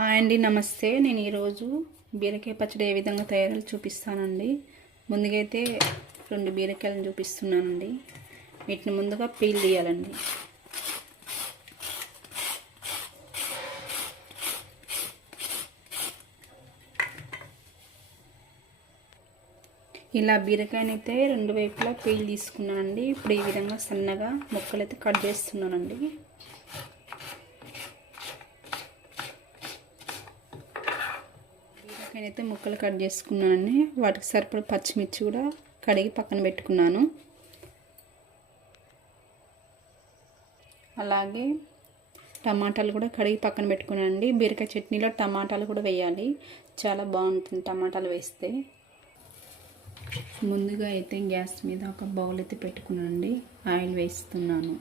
Hi అండి, నమస్తే. నేను ఈరోజు బీరకాయ పచ్చడి ఏ విధంగా తయారు చూపిస్తానండి. ముందుగా అయితే 2 బీరకాయలను చూపిస్తున్నానండి. వీటిని ముందుగా పీల్ తీయాలండి. ఇలా బీరకాయనైతే 2 వైపులా పీల్ తీసుకున్నానండి. ఇప్పుడు ఈ విధంగా సన్నగా ముక్కలు అయితే కట్ చేస్తున్నానండి. నేనైతే ముక్కలు కట్ చేసుకున్నానండి. వాటికి సరిపడ పచ్చిమిర్చి కూడా కడిగి పక్కన పెట్టుకున్నాను. అలాగే టమాటాలు కూడా కడిగి పక్కన పెట్టుకున్నానండి. బీరకాయ చట్నీలో టమాటాలు కూడా వేయాలి, చాలా బాగుంటుంది టమాటాలు వేస్తే. ముందుగా అయితే గ్యాస్ మీద ఒక బౌల్ అయితే పెట్టుకున్నానండి. ఆయిల్ వేస్తున్నాను.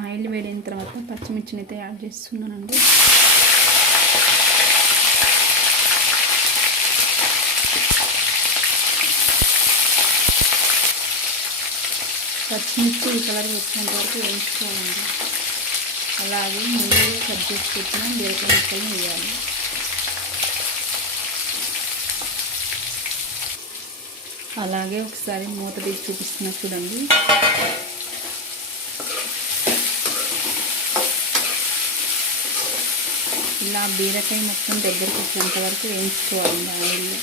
ఆయిల్ వేడిన తర్వాత పచ్చిమిర్చిని అయితే యాడ్ చేస్తున్నానండి. పచ్చిమిర్చి ఈ కలర్ వచ్చేంత వరకు వేయించుకోవాలండి. అలాగే ముందుగా కట్ చేసి పెట్టిన బీరకాయ ముక్కలు వేయాలి. అలాగే ఒకసారి మూత తీసి చూపిస్తున్నా చూడండి. ఇలా బీరకాయ మొత్తం దగ్గరికి వచ్చేంత వరకు వేయించుకోవాలండి ఆయిల్లో.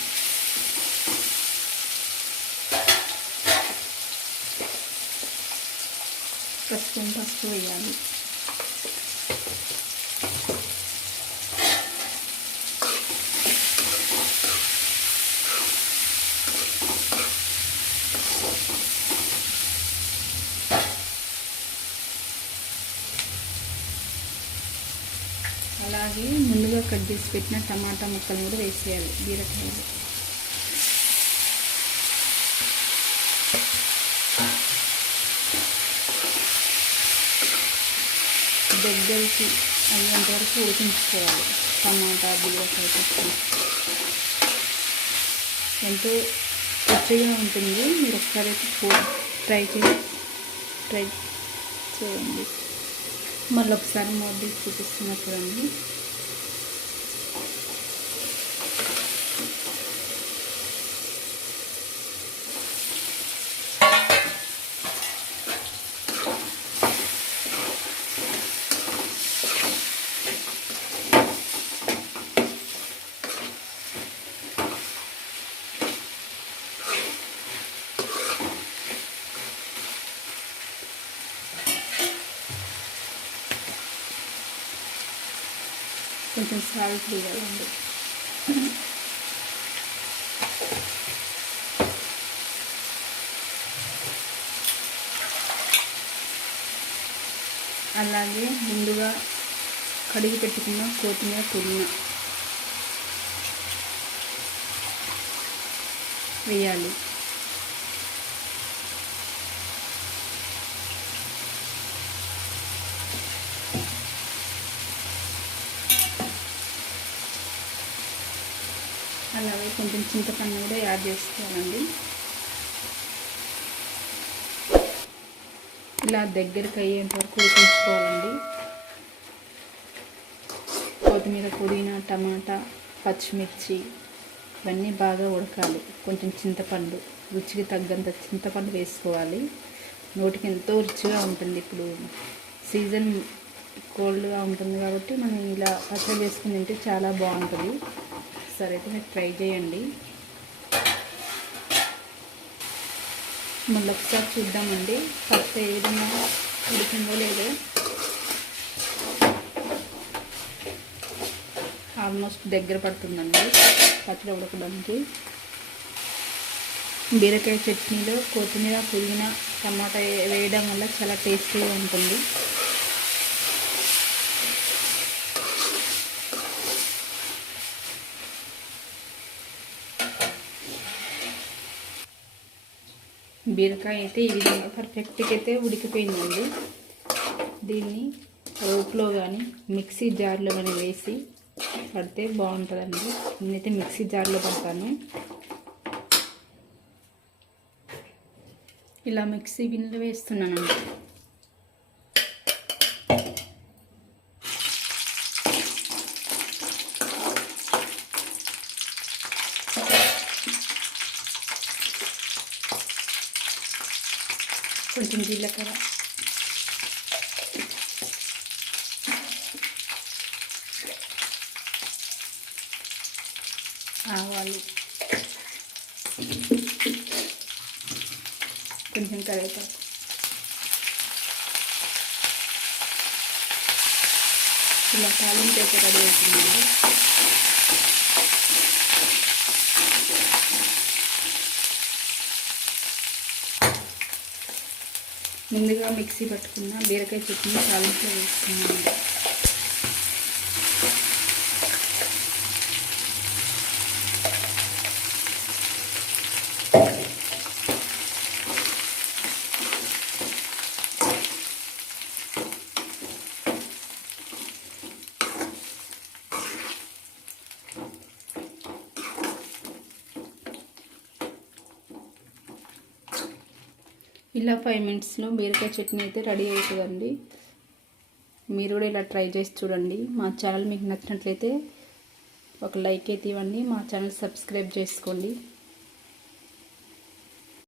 పసుపు వేయాలి. అలాగే ముందుగా కట్ చేసి పెట్టిన టమాటా ముక్కలు కూడా వేసేయాలి బీరకాయలు. దగ్గరికి అయ్యేంత వరకు ఉడికించుకోవాలి. టమాటా బీరకాయ పచ్చడి ఎంతో రుచిగా ఉంటుంది. మీరు ఒకసారి ట్రై చేయండి. మళ్ళీ ఒకసారి మూత చూపిస్తున్నా చూడండి. కొంచెం సాల్ట్ వేయాలండి. అలాగే ముందుగా కడిగి పెట్టుకున్న కొత్తిమీర పుదీనా వేయాలి. అలాగే కొంచెం చింతపండు కూడా యాడ్ చేసుకోవాలండి. ఇలా దగ్గరికి అయ్యేంత వరకు ఉడికించుకోవాలండి. కొత్తిమీర పుదీనా టమాటా పచ్చిమిర్చి ఇవన్నీ బాగా ఉడకాలి. కొంచెం చింతపండు రుచికి తగ్గంత చింతపండు వేసుకోవాలి. నోటికి ఎంతో రుచిగా ఉంటుంది. ఇప్పుడు సీజన్ కోల్డ్గా ఉంటుంది కాబట్టి మనం ఇలా పచ్చడి చేసుకుని తింటే చాలా బాగుంటుంది. సరే అయితే మీరు ట్రై చేయండి. మళ్ళీ ఒకసారి చూద్దామండి పచ్చడి ఏ విధంగా ఉడికిందో లేదో. ఆల్మోస్ట్ దగ్గర పడుతుందండి పచ్చడి ఉడకడానికి. బీరకాయ చట్నీలో కొత్తిమీర పుదీనా టమాటా వేయడం వల్ల చాలా టేస్టీగా ఉంటుంది. బీరకాయ అయితే ఈ విధంగా పర్ఫెక్ట్గా అయితే ఉడికిపోయిందండి. దీన్ని రోట్లో కానీ మిక్సీ జార్లో కానీ వేసి పడితే బాగుంటుందండి. నేనైతే మిక్సీ జార్లో పడతాను. ఇలా మిక్సీ గిన్నెలో వేస్తున్నానండి. కొంచెం జీలకర్ర, ఆవాలు, కొంచెం కరివేపాకు, ఇలా తాలింపు అయితే రెడీ అవుతుందండి. ముందుగా మిక్సీ పట్టుకున్న బీరకాయ చట్నీ తాలింపులో వేసుకున్నామండి. ఇలా 5 మినిట్స్లో బీరకాయ చట్నీ అయితే రెడీ అవుతుందండి. మీరు కూడా ఇలా ట్రై చేసి చూడండి. మా ఛానల్ మీకు నచ్చినట్లయితే ఒక లైక్ అయితే ఇవ్వండి. మా ఛానల్ సబ్స్క్రైబ్ చేసుకోండి.